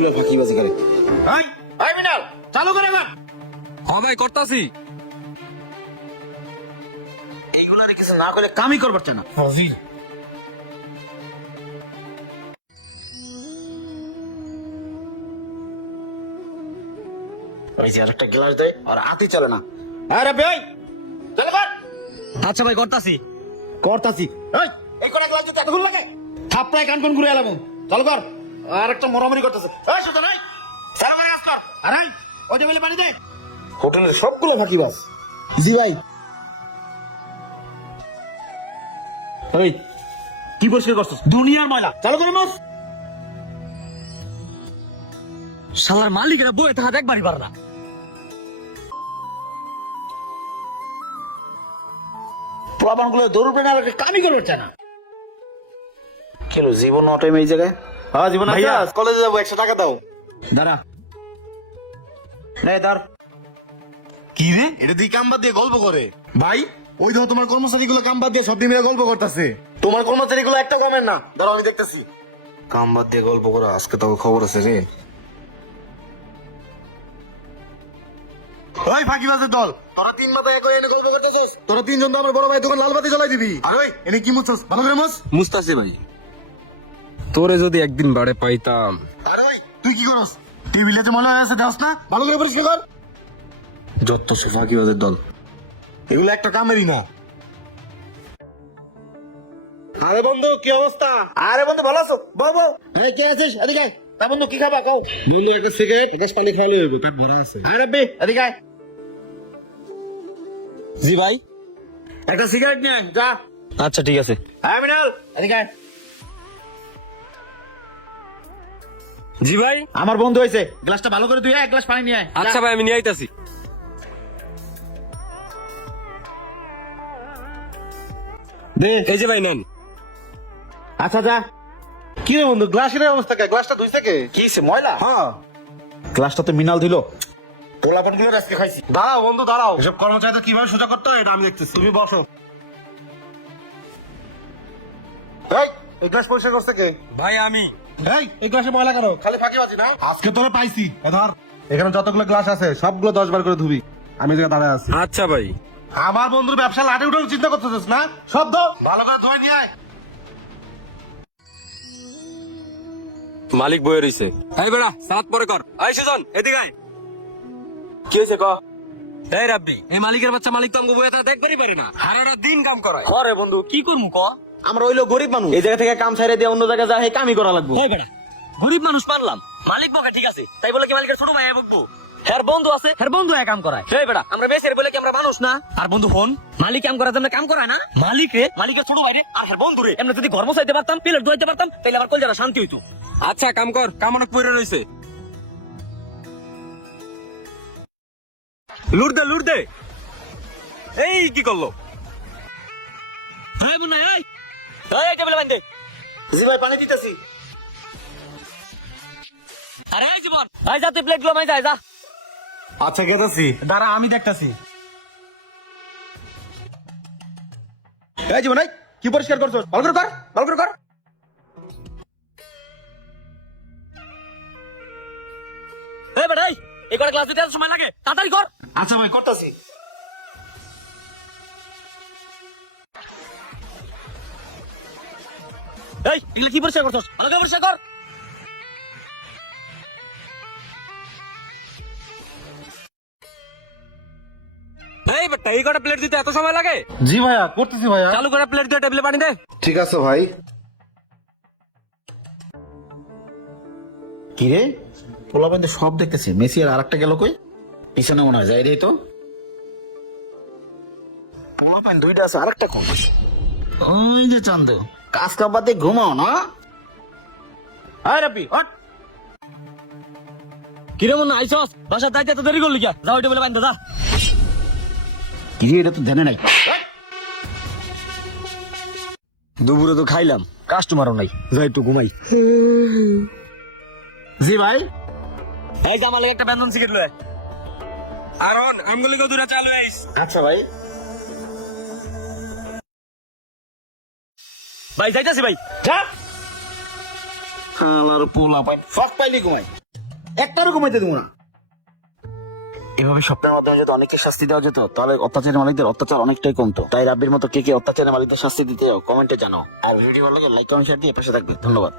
তুলে ফাঁকিবাজি করে চালু করে এবার। হ্যাঁ ভাই করতাছি। এইগুলো কিছু না করে কামই করবার চায় না। ওই যে আরেকটা গ্লাস দেয় আর হাতে চলে না। আরে ভাই চলে কর। আচ্ছা ভাই করতাছি। করতাছি। এই এই কটা গ্লাস দিতে এতক্ষণ লাগে থাপড়ায় কান কোন ঘুরে এলাম। চল কর। আর একটা মরামরি করতেছে। এই করে আস কর আর ওই টেবিলে পানি দে। হোটেলের সবগুলো ফাঁকি বাস। জি ভাই। এই কি পরিষ্কার করছিস? দুনিয়ার ময়লা। চালু করে মাস শালার মালিকেরা বয়ে থাকা দেখবারই পারে না। প্রমাণগুলো দৌড়বে না কামই করবে চায় না। কেলো জীবন অটাইম এই জায়গায়? হ্যাঁ জীবন। আছিস? কলেজে যাব একশো টাকা দাও। দাঁড়া। দাঁড়। কি রে? এটা দিয়ে কাম বাদ দিয়ে গল্প করে। ভাই ওই দেখো তোমার কর্মচারী গুলো কাম বাদ দিয়ে সব মিলে গল্প করতেছে। তোমার কর্মচারী গুলো একটা কমেন না। দাঁড়াও আমি দেখতেছি। কাম বাদ দিয়ে গল্প করা আজকে তো খবর আছে রে। ওই ফাঁকিবাজের দল তোরা তিন মাথায় এক এনে গল্প করতেছিস? তোরা তিনজন তো আমার বড় ভাই দোকান লাল বাতি জ্বলাই দিবি। আর। ওই এনে কি মুছছস ভালো করে মুছ। মুস্তাছি ভাই। তোরে যদি একদিন বাড়ে পাইতাম। আর ওই তুই কি করস? টেবিলে যে মনে হয়ে আছে দাস না। ভালো করে পরিষ্কার কর। যত সে ফাঁকিবাজের দল। এগুলো একটা কামেরই না। আরে বন্ধু কি অবস্থা? আরে বন্ধু ভালো আছো? বল বল। আরে কে আছিস? এদিকে আয়। তা বন্ধু কি খাবা? কও। বন্ধু একটা সিগারেট গ্লাস পানি খাওয়ালে হবে পেট ভরা আছে। আরে বে এদিকে আয়। জি ভাই। একটা সিগারেট নিয়ে আয়, যা। আচ্ছা ঠিক আছে। হ্যাঁ মিনাল। এদিকে আয়। জি ভাই। আমার বন্ধু হয়েছে। গ্লাসটা ভালো করে তুই এক গ্লাস পানি নিয়ে আয়। আচ্ছা ভাই আমি নিয়ে আইতাছি। দে। এই যে ভাই নেন। আচ্ছা যা। কি রে বন্ধু গ্লাসের অবস্থা কে? গ্লাসটা ধুইছে কে? কি হইছে, ময়লা? হ্যাঁ। গ্লাসটা তো মিনাল দিল পোলাপানগুলো আজকে খাইছি। দাঁড়াও বন্ধু দাঁড়াও। এসব কর্মচারী তো কীভাবে সোজা করতে হয় এটা আমি দেখতেছি। তুমি বসো। এই এই গ্লাস পরিষ্কার করছে কে? ভাই আমি। এই এই গ্লাসে ময়লা কেন? খালি ফাঁকিবাজি না? আজকে তোরে পাইছি। এ ধর এখানে যতগুলো গ্লাস আছে সবগুলো দশ বার করে ধুবি। আমি এদিকে দাঁড়ায় আছি। আচ্ছা ভাই। আমার বন্ধুর ব্যবসা লাটে উঠে চিন্তা করতেছিস না? সব ধো ভালো করে ধোয় নিয়ে আয়। মালিক বয়ে রইছে। এই বেড়া সাত পরে কর। এই সুজন এদিকে আয়। কি হয়েছে ক? এই রাব্বি এই মালিকের বাচ্চা মালিক তো বয়ে থাকা দেখবারই পারে না। সারাটা দিন কাম করায়। করে বন্ধু কি করমু ক? আমরা হইল গরিব মানুষ। এই জায়গা থেকে কাম ছাইরে দিয়ে অন্য জায়গায় যা হে কামই করা লাগবে। এই বেড়া, গরিব মানুষ পারলাম। মালিক বকে ঠিক আছে, তাই বলে কি মালিকের ছোট ভাই বকবো? হ্যার বন্ধু আছে হ্যার বন্ধু এক কাম করায়। এই বেড়া, আমরা বেশের বলে কি আমরা মানুষ না? আর বন্ধু ফোন মালিক কাম করার জন্য কাম করায় না? মালিক রে, মালিকের ছোট ভাই রে, আর হ্যার বন্ধু রে। এমনি যদি ঘর মশাইতে পারতাম, প্লেট ধুইতে পারতাম, তাইলে আবার কলজারা শান্তি হইতো। আচ্ছা কাম কর, কাম অনেক পড়ে রইছে। লুট দে লুট দে। এই, কি করল? হ্যাঁ মুন্না এই। এই টেবিলে বান্ধে জি ভাই পানি দিতেছি। আরে জীবন। এই যা তুই প্লেটগুলো মাই যায় যা। আচ্ছা গেতাছি। দাঁড়া আমি দেখতাছি। এই জীবন কি পরিষ্কার করছ ভালো করে কর ভালো করে কর। এই বেড়া এই করে ক্লাস দিতে সময় লাগে? তাড়াতাড়ি কর। আচ্ছা ভাই করতাছি। এই এগুলো কি পরিষ্কার করছস? ভালো করে পরিষ্কার কর। এই বেটা এই কটা প্লেট দিতে এত সময় লাগে? জি ভাইয়া করতেছি ভাইয়া। চালু করে প্লেট দিয়ে টেবিলে পানি দে। ঠিক আছে ভাই। কি রে? পোলা তো সব দেখতেছি। মেসি আর আরেকটা গেল কই? পিছনে মনে হয় যাই রে তো। পোলা পান দুইটা আছে আরেকটা কোন? ওই যে চান্দ। কাজ কাবাতে ঘুমাও না। আয় রাপি হট কিরে মনে আইসস? যাইতে এত দেরি করলি কে? যাও ওই টেবিলে বান্ধে যা। কি রে এটা তো ধ্যানে নাই। দুপুরে তো খাইলাম কাস্টমারও নাই। যাই একটু ঘুমাই। জি ভাই। এই যে আমার একটা ব্যঞ্জন সিগারেট লয় আরন আমগুলি কো দূরে চালু আইস আচ্ছা ভাই। ভাই যাইতাছি ভাই। যা। হালার পোলা পাই ফক পাইলি ঘুমাই। একটারও ঘুমাইতে দেবো না। এভাবে সপ্তাহের মাধ্যমে যদি অনেককে শাস্তি দেওয়া যেত তাহলে অত্যাচারের মালিকদের অত্যাচার অনেকটাই কমতো। তাই রাব্বির মতো কে কে অত্যাচারের মালিকদের শাস্তি দিতে কমেন্টে জানো আর ভিডিও ভালো লাগে লাইক কমেন্ট শেয়ার দিয়ে পাশে থাকবে। ধন্যবাদ।